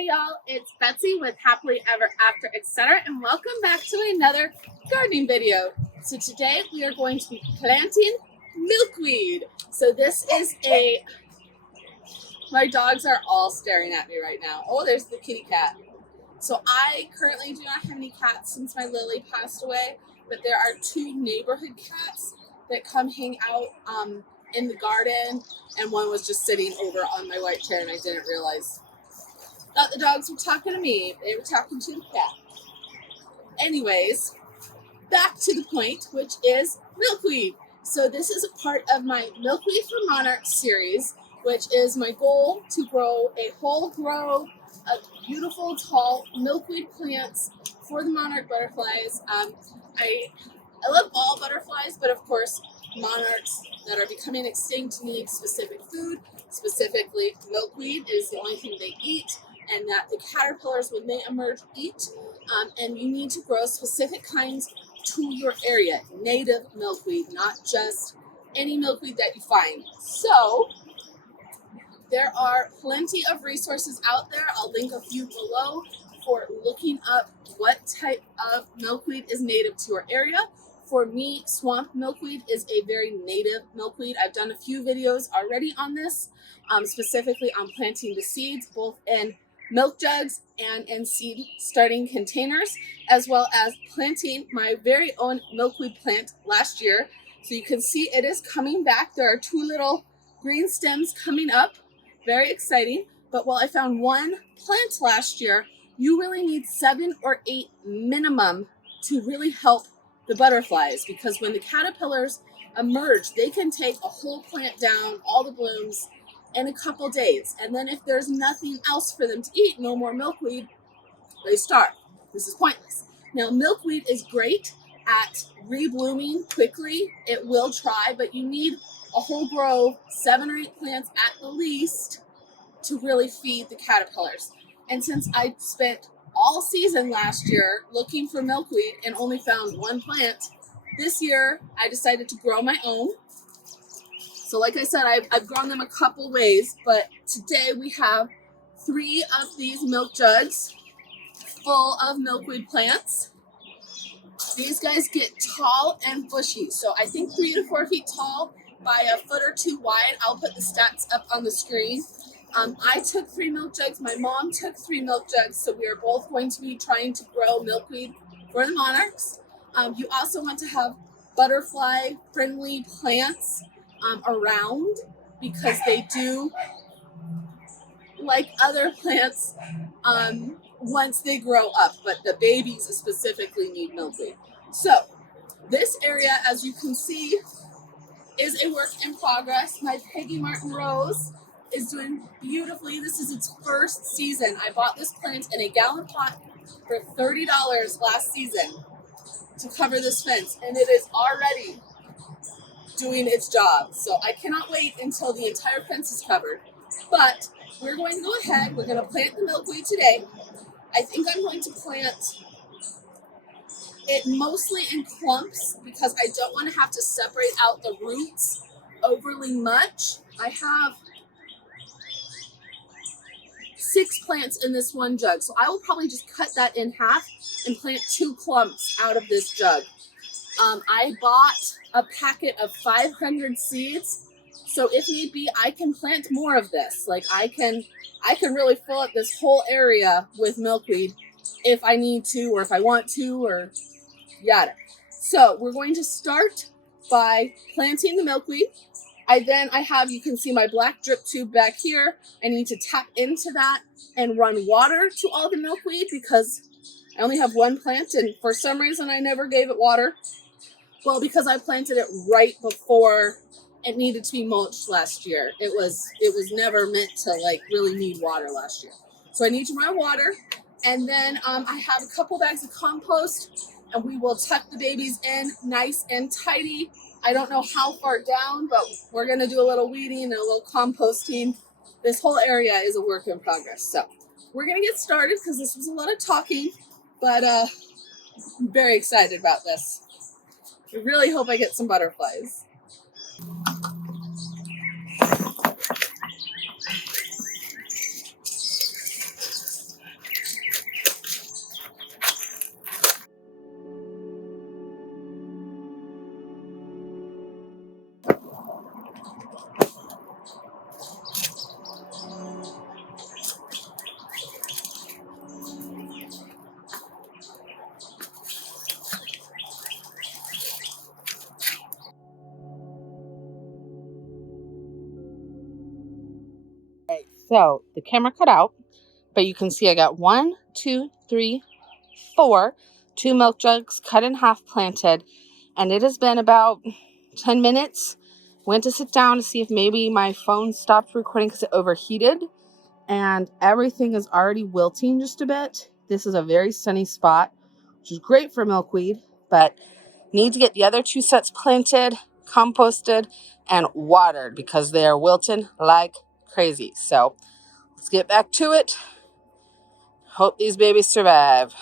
Hey y'all, it's Betsy with Happily Ever After, etc. and welcome back to another gardening video. So today we are going to be planting milkweed. So this is my dogs are all staring at me right now. Oh, there's the kitty cat. So I currently do not have any cats since my Lily passed away, but there are two neighborhood cats that come hang out in the garden, and one was just sitting over on my white chair and I didn't realize. Thought the dogs were talking to me. They were talking to the cat. Anyways, back to the point, which is milkweed. So this is a part of my Milkweed for Monarch series, which is my goal to grow a whole row of beautiful, tall milkweed plants for the monarch butterflies. I love all butterflies, but of course, monarchs that are becoming extinct need specific food. Specifically, milkweed is the only thing they eat, and that the caterpillars, when they emerge, eat. And you need to grow specific kinds to your area. Native milkweed, not just any milkweed that you find. So there are plenty of resources out there. I'll link a few below for looking up what type of milkweed is native to your area. For me, swamp milkweed is a very native milkweed. I've done a few videos already on this, specifically on planting the seeds, both in milk jugs and in seed starting containers, as well as planting my very own milkweed plant last year. So you can see it is coming back. There are two little green stems coming up. Very exciting. But while I found one plant last year, you really need 7 or 8 minimum to really help the butterflies, because when the caterpillars emerge, they can take a whole plant down, all the blooms, in a couple days. And then if there's nothing else for them to eat, no more milkweed, they starve. This is pointless. Now, milkweed is great at reblooming quickly. It will try, but you need a whole grove, 7 or 8 plants at the least, to really feed the caterpillars. And since I spent all season last year looking for milkweed and only found one plant, this year I decided to grow my own. So like I said, I've grown them a couple ways, but today we have 3 of these milk jugs full of milkweed plants. These guys get tall and bushy. So I think 3 to 4 feet tall by a foot or 2 wide. I'll put the stats up on the screen. I took 3 milk jugs. My mom took 3 milk jugs. So we are both going to be trying to grow milkweed for the monarchs. You also want to have butterfly friendly plants around, because they do, like other plants, once they grow up, but the babies specifically need milkweed. So this area, as you can see, is a work in progress. My Peggy Martin Rose is doing beautifully. This is its first season. I bought this plant in a gallon pot for $30 last season to cover this fence, and it is already doing its job. So I cannot wait until the entire fence is covered. But we're going to go ahead. We're going to plant the milkweed today. I think I'm going to plant it mostly in clumps because I don't want to have to separate out the roots overly much. I have 6 plants in this one jug, so I will probably just cut that in half and plant 2 clumps out of this jug. I bought a packet of 500 seeds, so if need be, I can plant more of this. Like I can really fill up this whole area with milkweed if I need to, or if I want to, or yada. So we're going to start by planting the milkweed. I have, you can see my black drip tube back here. I need to tap into that and run water to all the milkweed because I only have 1 plant, and for some reason I never gave it water. Well, because I planted it right before it needed to be mulched last year. It was never meant to like really need water last year. So I need to run water, and then I have a couple bags of compost, and we will tuck the babies in nice and tidy. I don't know how far down, but we're going to do a little weeding and a little composting. This whole area is a work in progress. So we're going to get started because this was a lot of talking, but I'm very excited about this. I really hope I get some butterflies. So the camera cut out, but you can see I got 1, 2, 3, 4, 2 milk jugs cut in half planted, and it has been about 10 minutes. Went to sit down to see if maybe my phone stopped recording because it overheated, and everything is already wilting just a bit. This is a very sunny spot, which is great for milkweed, but need to get the other 2 sets planted, composted, and watered because they are wilting like crazy. So let's get back to it. Hope these babies survive.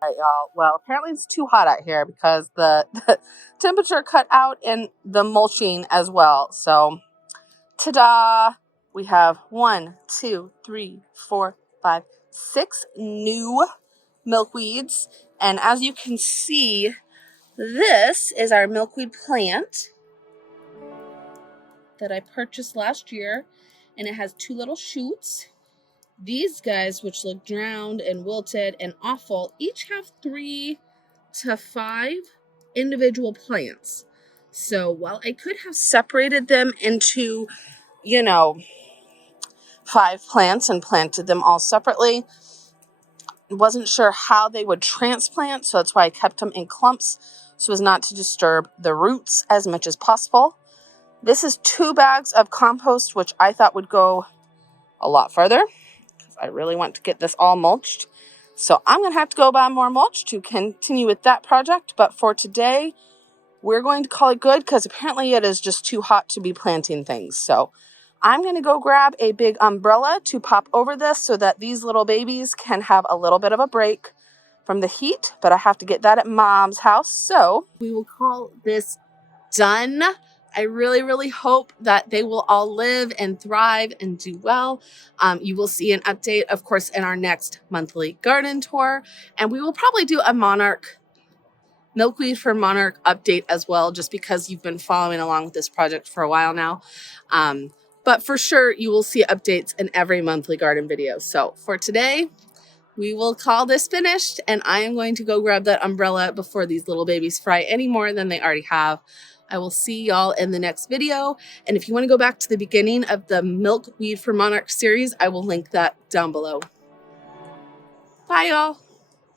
All right, y'all. Well, apparently it's too hot out here because the temperature cut out in the mulching as well. So, ta-da! We have 1, 2, 3, 4, 5, 6 new milkweeds. And as you can see, this is our milkweed plant that I purchased last year. And it has 2 little shoots. These guys, which look drowned and wilted and awful, each have 3 to 5 individual plants. So while I could have separated them into, 5 plants and planted them all separately, I wasn't sure how they would transplant, so that's why I kept them in clumps so as not to disturb the roots as much as possible. This is 2 bags of compost, which I thought would go a lot further. I really want to get this all mulched. So I'm going to have to go buy more mulch to continue with that project. But for today, we're going to call it good because apparently it is just too hot to be planting things. So I'm going to go grab a big umbrella to pop over this so that these little babies can have a little bit of a break from the heat. But I have to get that at Mom's house. So we will call this done. I really, really hope that they will all live and thrive and do well. You will see an update, of course, in our next monthly garden tour. And we will probably do a Monarch, Milkweed for Monarch update as well, just because you've been following along with this project for a while now. But for sure, you will see updates in every monthly garden video. So for today, we will call this finished, and I am going to go grab that umbrella before these little babies fry any more than they already have. I will see y'all in the next video. And if you want to go back to the beginning of the Milkweed for Monarch series, I will link that down below. Bye, y'all.